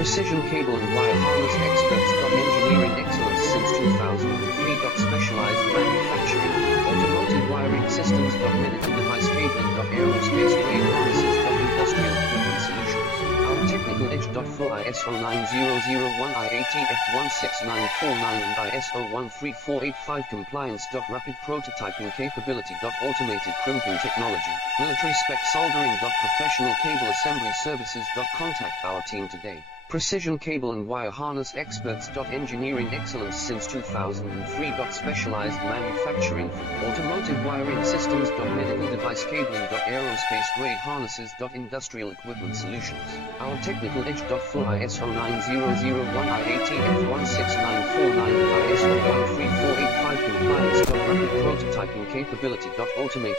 Precision cable and wire harness experts. Engineering excellence since 2003. Specialized manufacturing, automotive wiring systems. Medical device cabling. Aerospace grade harnesses. Industrial equipment solutions. Our technical edge. For ISO 9001 IATF 16949 and ISO 13485 compliance. Rapid prototyping capability. Automated crimping technology. Military spec soldering. Professional cable assembly services. Contact our team today. Precision cable and wire harness experts. Engineering excellence since 2003. Specialized manufacturing, automotive wiring systems. Medical device cabling. Aerospace grade harnesses. Industrial equipment solutions. Our technical edge. For ISO 9001 IATF 16949 and ISO 13485 compliance. Rapid prototyping capability. Automated